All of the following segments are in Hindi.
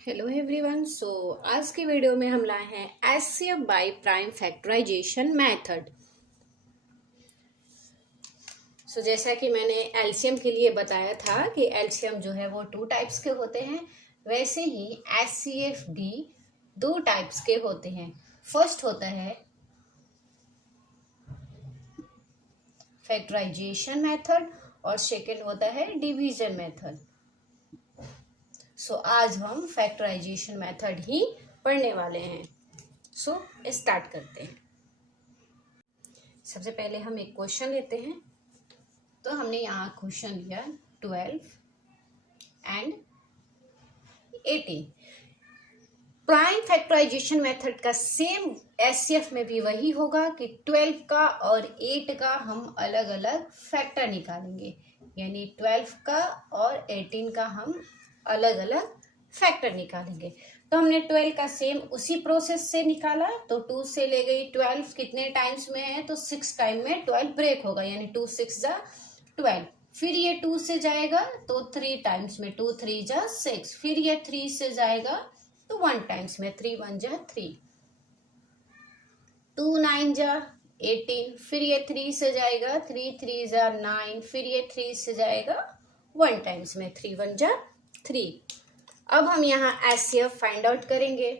Hello everyone. आज की वीडियो में हम लाए हैं HCF by prime factorisation method. जैसा कि मैंने एलसीएम के लिए बताया था कि एलसीएम जो है वो 2 टाइप्स के होते हैं, वैसे ही एचसीएफ भी 2 टाइप्स के होते हैं। फर्स्ट होता है फैक्टराइजेशन मेथड और सेकेंड होता है डिवीजन मेथड। आज हम फैक्टराइजेशन मेथड ही पढ़ने वाले हैं। स्टार्ट करते हैं। सबसे पहले हम एक क्वेश्चन लेते हैं। तो हमने यहाँ क्वेश्चन लिया 12 एंड 18। प्राइम फैक्टराइजेशन मेथड का सेम एचसीएफ में भी वही होगा कि 12 का और 8 का हम अलग अलग फैक्टर निकालेंगे, यानी 12 का और 18 का हम अलग अलग फैक्टर निकालेंगे। तो हमने 12 का सेम उसी प्रोसेस से निकाला। तो 2 से ले गई 12 कितने टाइम्स में है, तो 6 टाइम में 12 ब्रेक होगा, यानी 2 6 जा 12। फिर ये 2 से जाएगा तो 3 टाइम्स में 2 3 जा 6। फिर ये 3 से जाएगा तो 1 टाइम्स में 3 1 जा 3। 2 9 जा 18। फिर ये 3 से जाएगा 3 3 जा 9। फिर ये 3 से जाएगा 1 टाइम्स में 3 1 जा 3। अब हम यहाँ एचसीएफ फाइंड आउट करेंगे।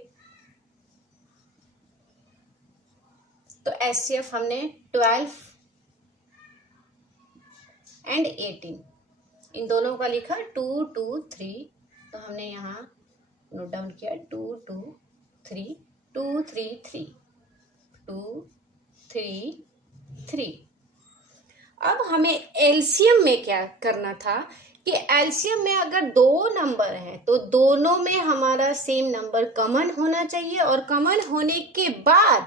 तो एचसीएफ हमने 12 एंड 18 इन दोनों का लिखा 2 2 3। तो हमने यहाँ नोट डाउन किया 2 2 3 2 3 3 2 3 3। अब हमें एलसीएम में क्या करना था कि एलसीएम में अगर 2 नंबर हैं तो दोनों में हमारा सेम नंबर कॉमन होना चाहिए, और कॉमन होने के बाद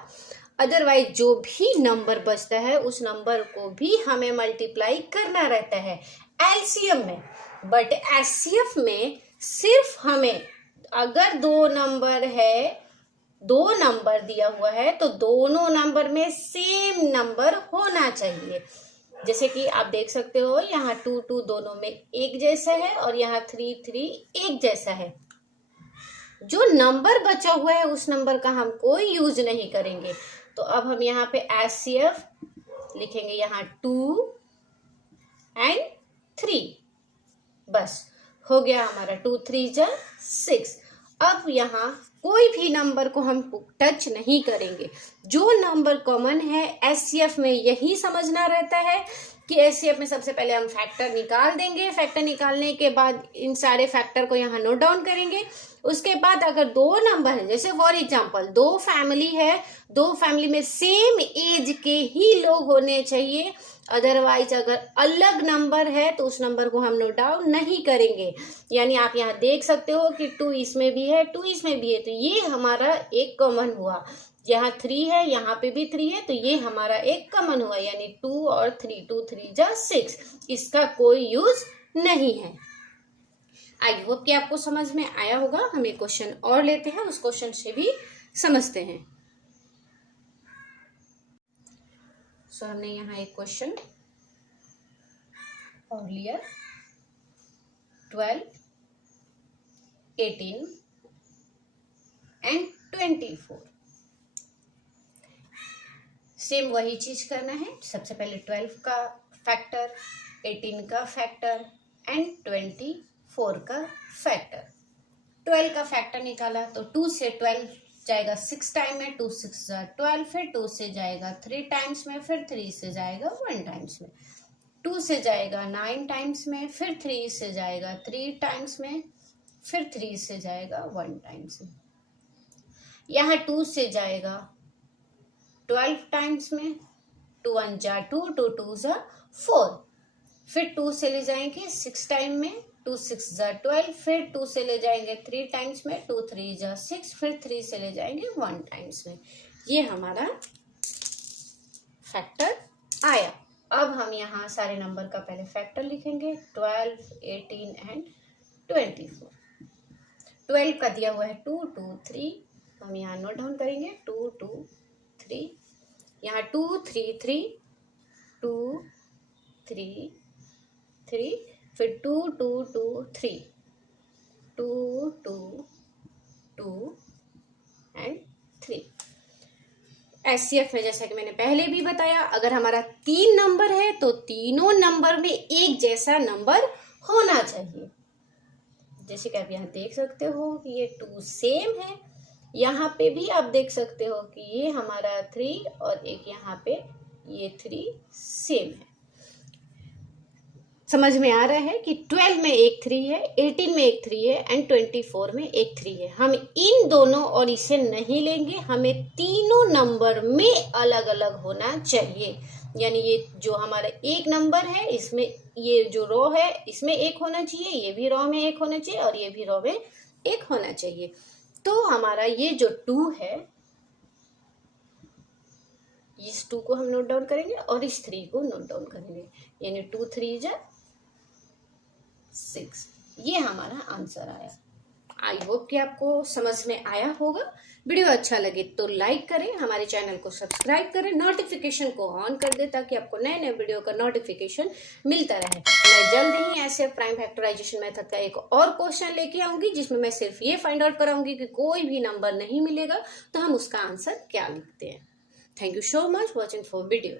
अदरवाइज जो भी नंबर बचता है उस नंबर को भी हमें मल्टीप्लाई करना रहता है एलसीएम में। बट एचसीएफ में सिर्फ हमें अगर 2 नंबर है, 2 नंबर दिया हुआ है तो दोनों नंबर में सेम नंबर होना चाहिए। जैसे कि आप देख सकते हो यहाँ 2 2 दोनों में एक जैसा है और यहाँ 3 3 एक जैसा है। जो नंबर बचा हुआ है उस नंबर का हम कोई यूज नहीं करेंगे। तो अब हम यहाँ पे एचसीएफ लिखेंगे, यहाँ 2 एंड 3। बस हो गया हमारा 2 3 जा 6। अब यहाँ कोई भी नंबर को हम टच नहीं करेंगे। जो नंबर कॉमन है एचसीएफ में यही समझना रहता है कि एचसीएफ में सबसे पहले हम फैक्टर निकाल देंगे। फैक्टर निकालने के बाद इन सारे फैक्टर को यहाँ नोट डाउन करेंगे। उसके बाद अगर 2 नंबर है, जैसे फॉर एग्जांपल 2 फैमिली है, 2 फैमिली में सेम एज के ही लोग होने चाहिए। अदरवाइज अगर अलग नंबर है तो उस नंबर को हम नोट डाउन नहीं करेंगे। यानी आप यहाँ देख सकते हो कि 2 इसमें भी है, 2 इसमें भी है, तो ये हमारा एक कॉमन हुआ। यहाँ 3 है, यहाँ पे भी 3 है, तो ये हमारा एक कॉमन हुआ, यानी 2 और 3 2 3 जा 6। इसका कोई यूज नहीं है। आई होप कि आपको समझ में आया होगा। हम एक क्वेश्चन और लेते हैं, उस क्वेश्चन से भी समझते हैं। हमने यहाँ एक क्वेश्चन और लिया 12 18 एंड 24। सेम वही चीज करना है। सबसे पहले 12 का फैक्टर, 18 का फैक्टर एंड 24 का फैक्टर। 12 का फैक्टर निकाला तो 2 से 12 जाएगा 6 टाइम में, 2 6 जा 12। फिर 2 से जाएगा 3 टाइम्स में, फिर 3 से जाएगा 1 टाइम्स में। 2 से जाएगा 9 टाइम्स में, फिर 3 से जाएगा 3 टाइम्स में, फिर 3 से जाएगा 1 टाइम्स में। यहाँ 2 से जाएगा 12 टाइम्स में, 2 1 जा 2 2 2 जा 4। फिर 2 से ले जाएंगे 6 टाइम में, 2 6 जा 12। फिर 2 से ले जाएंगे 3 टाइम्स में, 2 3 जा 6। फिर 3 से ले जाएंगे 1 टाइम्स में। ये हमारा फैक्टर आया। अब हम यहाँ सारे नंबर का पहले फैक्टर लिखेंगे 12 18 एंड 24। 12 का दिया हुआ है 2 2 3, तो हम यहाँ नोट डाउन करेंगे 2 2 3। यहाँ 2 3 3 2 3 3, फिर 2 2 2 3 2 2 एचसीएफ में जैसा कि मैंने पहले भी बताया, अगर हमारा 3 नंबर है तो तीनों नंबर में एक जैसा नंबर होना चाहिए। जैसे कि आप यहाँ देख सकते हो कि ये 2 सेम है, यहाँ पे भी आप देख सकते हो कि ये हमारा 3 और एक यहाँ पे ये 3 सेम है। समझ में आ रहा है कि 12 में एक 3 है, 18 में एक 3 है एंड 24 में एक 3 है। हम इन दोनों और इसे नहीं लेंगे, हमें तीनों नंबर में अलग अलग होना चाहिए। यानी ये जो हमारा एक नंबर है, इसमें ये जो रो है इसमें एक होना चाहिए, ये भी रो में एक होना चाहिए और ये भी रो में एक होना चाहिए। तो हमारा ये जो 2 है, इस 2 को हम नोट डाउन करेंगे और इस 3 को नोट डाउन करेंगे, यानी 2 3 जा 6। ये हमारा आंसर आया। आई होप कि आपको समझ में आया होगा। वीडियो अच्छा लगे तो लाइक करें, हमारे चैनल को सब्सक्राइब करें, नोटिफिकेशन को ऑन कर दें ताकि आपको नए नए वीडियो का नोटिफिकेशन मिलता रहे। मैं जल्द ही ऐसे प्राइम फैक्टराइजेशन मेथड का एक और क्वेश्चन लेके आऊंगी जिसमें मैं सिर्फ ये फाइंड आउट कराऊंगी कि कोई भी नंबर नहीं मिलेगा तो हम उसका आंसर क्या लिखते हैं। Thank you so much watching for video.